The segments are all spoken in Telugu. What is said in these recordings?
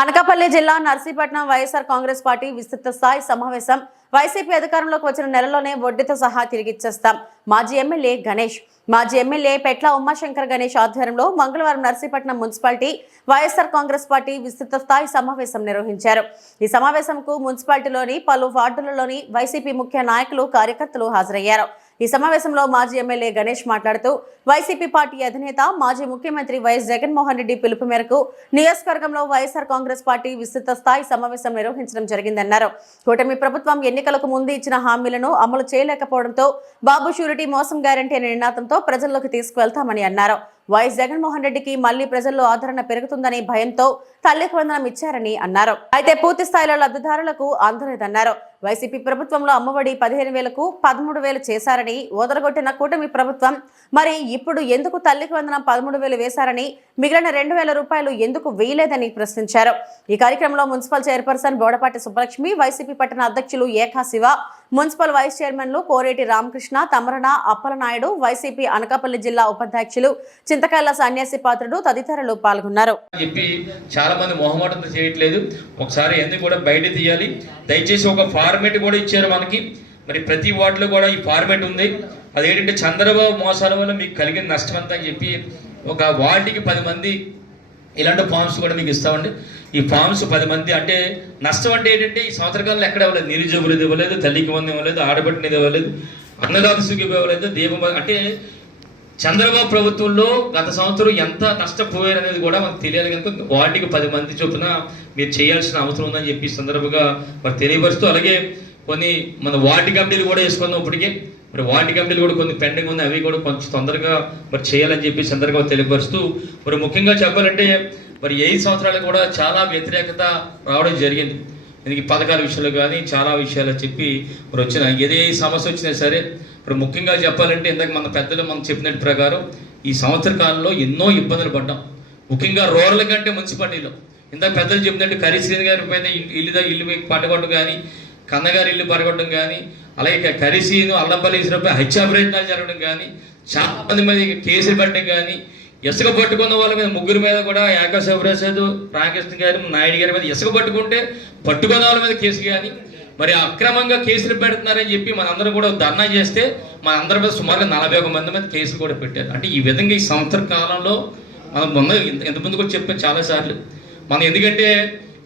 అనకాపల్లి జిల్లా నర్సీపట్నం వైఎస్ఆర్ కాంగ్రెస్ పార్టీ విస్తృత స్థాయి సమావేశం. వైసీపీ అధికారంలోకి వచ్చిన నెలలోనే వడ్డీతో సహా తిరిగిచ్చేస్తాం. మాజీ ఎమ్మెల్యే గణేష్, మాజీ ఎమ్మెల్యే పెట్ల ఉమాశంకర్ గణేష్ ఆధ్వర్యంలో మంగళవారం నర్సీపట్నం మున్సిపాలిటీ వైఎస్ఆర్ కాంగ్రెస్ పార్టీ విస్తృత స్థాయి సమావేశం నిర్వహించారు. ఈ సమావేశంకు మున్సిపాలిటీలోని పలు వార్డులలోని వైసీపీ ముఖ్య నాయకులు, కార్యకర్తలు హాజరయ్యారు. ఈ సమావేశంలో మాజీ ఎమ్మెల్యే గణేష్ మాట్లాడుతూ వైసీపీ పార్టీ అధినేత మాజీ ముఖ్యమంత్రి వైఎస్ జగన్మోహన్ రెడ్డి పిలుపు మేరకు నియోజకవర్గంలో వైఎస్ఆర్ కాంగ్రెస్ పార్టీ విస్తృత స్థాయి సమావేశం నిర్వహించడం జరిగిందన్నారు. కూటమి ప్రభుత్వం ఎన్నికలకు ముందు ఇచ్చిన హామీలను అమలు చేయలేకపోవడంతో బాబు షూరిటీ మోసం గ్యారంటీ అనే నినాదంతో ప్రజల్లోకి తీసుకువెళ్తామని అన్నారు. వైఎస్ జగన్మోహన్ రెడ్డికి మళ్లీ ప్రజల్లో ఆదరణ పెరుగుతుందనే భయంతో తల్లికి వందనం ఇచ్చారని అన్నారు. అయితే పూర్తి స్థాయిలో లబ్ధిదారులకు అందలేదన్నారు. వైసీపీ ప్రభుత్వంలో అమ్మఒడి 15,000కు 13,000 చేశారని ఓదరగొట్టిన కూటమి ప్రభుత్వం మరి ఇప్పుడు ఎందుకు తల్లికి వందనం 13,000 వేశారని, మిగిలిన 2,000 రూపాయలు ఎందుకు వేయలేదని ప్రశ్నించారు. ఈ కార్యక్రమంలో municipal chairperson Bodapati Subbalakshmi, YCP పట్టణ అధ్యక్షులు ఏకా శివ, మున్సిపల్ వైస్ చైర్మన్లు కోరేటి రామకృష్ణ, తమరణ అప్పలనాయుడు, వైసీపీ అనకాపల్లి జిల్లా ఉపాధ్యక్షులు చింతకాయల సన్యాసి పాత్రుడు తదితరులు పాల్గొన్నారు. చాలా మంది మొహమాటంతో చేయట్లేదు. ఒకసారి ఎందుకు కూడా బయట తీయాలి. దయచేసి ఒక ఫార్మేట్ కూడా ఇచ్చారు మనకి. మరి ప్రతి వార్డులో కూడా ఈ ఫార్మేట్ ఉంది. అదేంటంటే చంద్రబాబు మోసాల వల్ల మీకు కలిగిన నష్టం అంతా అని చెప్పి ఒక వార్డుకి 10 మంది ఇలాంటి ఫామ్స్ కూడా మీకు ఇస్తామండి. ఈ ఫామ్స్ 10 మంది అంటే నష్టం అంటే ఏంటంటే ఈ సంవత్సర కాలంలో ఎక్కడ ఇవ్వలేదు. నిరుద్యోగులు ఇవ్వలేదు, తల్లికి వందనం ఇవ్వలేదు, ఆడబట్టినది ఇవ్వలేదు, అన్నదాత సుఖి ఇవ్వలేదు, దీపం. అంటే చంద్రబాబు ప్రభుత్వంలో గత సంవత్సరం ఎంత నష్టపోయారు అనేది కూడా మనకు తెలియాలి. కనుక వార్డుకి 10 మంది చొప్పున మీరు చేయాల్సిన అవసరం ఉందని చెప్పి సందర్భంగా మరి తెలియపరుస్తూ, అలాగే కొన్ని మన వార్డు కమిటీలు కూడా వేసుకున్నాం. ఇప్పటికే మరి వార్డు కమిటీలు కూడా కొన్ని పెండింగ్ ఉన్నాయి. అవి కూడా కొంచెం తొందరగా మరి చేయాలని చెప్పి సందర్భంగా తెలియపరుస్తూ, మరి ముఖ్యంగా చెప్పాలంటే మరి 5 సంవత్సరాలు కూడా చాలా వ్యతిరేకత రావడం జరిగింది. దీనికి పథకాల విషయంలో కానీ చాలా విషయాలు చెప్పి మరి వచ్చిన ఏదే సమస్య వచ్చినా సరే, ఇప్పుడు ముఖ్యంగా చెప్పాలంటే ఇందాక మన పెద్దలు మనం చెప్పినట్టు ప్రకారం ఈ సంవత్సర కాలంలో ఎన్నో ఇబ్బందులు పడ్డాం. ముఖ్యంగా రూరల్ కంటే మున్సిపాలిటీలో ఇందాక పెద్దలు చెప్పినట్టు కరీశ్రీని గారి పైన ఇల్లు పడగొట్టడం కానీ, కన్నగారి ఇల్లు పడగొట్టడం కానీ, అలాగే కరీసీను అల్లంపల్లి ఇసినపై హత్యా ప్రయత్నాలు జరగడం కానీ, చాలా మంది మీద కేసులు పట్టడం కానీ, ఇసుక పట్టుకున్న వాళ్ళ మీద 3 మీద కూడా యాకా శివప్రసాద్, రామకృష్ణ గారి, నాయుడు గారి మీద ఇసుక పట్టుకుంటే పట్టుకున్న వాళ్ళ మీద కేసు కానీ, మరి అక్రమంగా కేసులు పెడుతున్నారని చెప్పి మనందరం కూడా ధర్నా చేస్తే మనందరి మీద సుమారుగా 41 మంది మీద కేసులు కూడా పెట్టారు. అంటే ఈ విధంగా ఈ సంవత్సర కాలంలో మనం ఇంతకుముందు కూడా చెప్పాం చాలాసార్లు. మనం ఎందుకంటే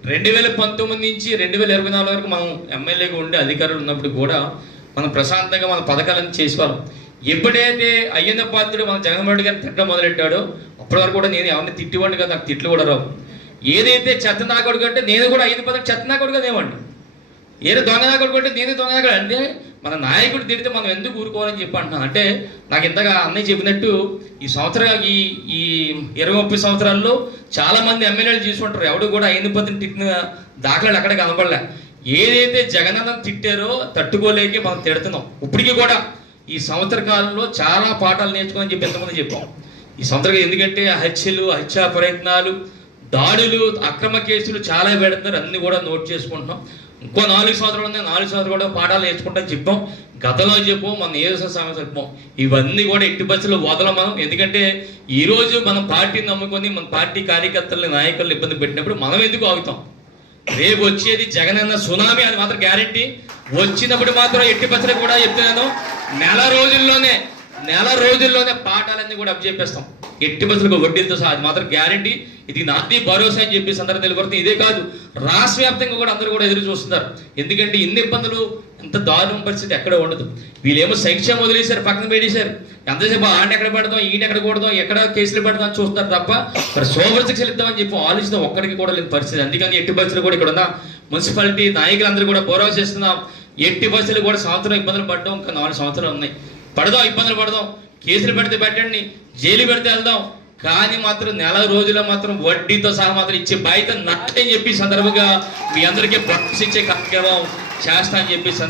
2019 నుంచి 2024 వరకు మనం ఎమ్మెల్యేగా ఉండే అధికారులు ఉన్నప్పుడు కూడా మనం ప్రశాంతంగా మన పథకాలను చేసేవాళ్ళం. ఎప్పుడైతే అయ్యన్న పాత్రుడు మన జగన్మోహన్ రెడ్డి గారిని తిట్టడం మొదలెట్టాడో అప్పటి వరకు కూడా నేను ఎవరిని తిట్టివ్వండి కదా, నాకు తిట్లు కూడా రావు. ఏదైతే చెత్త నాకొడుకు అంటే నేను కూడా అయ్యన్న పాత్రుడు చెత్త నాకొడుగా దేవండి, ఏదో దొంగ నాకొడుకు అంటే నేనే దొంగ నాకొడు అంటే మన నాయకుడు తిడితే మనం ఎందుకు ఊరుకోవాలని చెప్పి అంటున్నాను. అంటే నాకు ఇంతగా అన్నయ్య చెప్పినట్టు ఈ సంవత్సరం ఈ 20-30 సంవత్సరాల్లో చాలా మంది ఎమ్మెల్యేలు చూసుకుంటారు. ఎవడు కూడా అయ్యన్న పాత్రుడు తిట్టిన దాఖలాలు ఎక్కడ కనపడలే. ఏదైతే జగనన్న తిట్టారో తట్టుకోలేక మనం తిడుతున్నాం. ఇప్పటికీ కూడా ఈ సంవత్సర కాలంలో చాలా పాఠాలు నేర్చుకోని చెప్పి ఎంతమంది చెప్పాం. ఈ సంవత్సరం ఎందుకంటే హత్యలు, హత్యా ప్రయత్నాలు, దాడులు, అక్రమ కేసులు చాలా పెడుతున్నారు. అన్ని కూడా నోట్ చేసుకుంటున్నాం. ఇంకో 4 సంవత్సరాలు ఉన్నాయి. 4 సంవత్సరాలు కూడా పాఠాలు నేర్చుకుంటాం చెప్పాం. గతంలో చెప్పాం, మన ఏదో సమస్య చెప్పాం. ఇవన్నీ కూడా ఎట్టి బస్సులు వదలం మనం. ఎందుకంటే ఈరోజు మనం పార్టీని నమ్ముకొని మన పార్టీ కార్యకర్తలని, నాయకులను ఇబ్బంది పెట్టినప్పుడు మనం ఎందుకు ఆగుతాం? రేపు వచ్చేది జగనన్న సునామీ, అది మాత్రం గ్యారంటీ. వచ్చినప్పుడు మాత్రం ఎట్టి బస్సులు కూడా చెప్తున్నాను, నెల రోజుల్లోనే పాఠాలన్నీ కూడా అప్పచెప్పేస్తాం. ఎట్టి బస్సులకు వడ్డీలతో సహా, అది మాత్రం గ్యారంటీ. ఇది నాది భరోసా అని చెప్పి సందర్భం తెలియపడుతుంది. ఇదే కాదు, రాష్ట్ర వ్యాప్తంగా కూడా అందరూ కూడా ఎదురు చూస్తున్నారు. ఎందుకంటే ఇన్ని ఇబ్బందులు, ఇంత దారుణ పరిస్థితి ఎక్కడ ఉండదు. వీళ్ళేమో సంక్షేమం వదిలేశారు, పక్కన పెట్టేశారు. ఎంతసేపు ఆడిని ఎక్కడ పెడదాం, ఈయన ఎక్కడ కొడదాం, ఎక్కడ కేసులు పెడదాం అని చూస్తున్నారు తప్ప మరి సోమర్ శిక్షలు ఇద్దామని చెప్పి ఆలోచన ఒక్కడికి కూడా లేని పరిస్థితి. అందుకని ఎట్టి బస్సులు కూడా ఇక్కడ ఉన్న మున్సిపాలిటీ నాయకులందరూ కూడా భరోసా చేస్తున్నాం. ఎట్టి బస్సులు కూడా సంవత్సరం ఇబ్బందులు పడ్డాం, ఇంకా 4 సంవత్సరాలు ఉన్నాయి. పడదాం, ఇబ్బందులు పడదాం, కేసులు పెడితే పెట్టండి, జైలు పెడితే వెళ్దాం, కానీ మాత్రం నెల రోజుల్లో మాత్రం వడ్డీతో సహా మాత్రం ఇచ్చే బాధ్యత నాటని చెప్పి సందర్భంగా మీ అందరికీ ప్రశించే కార్యక్రమం చేస్తా అని చెప్పి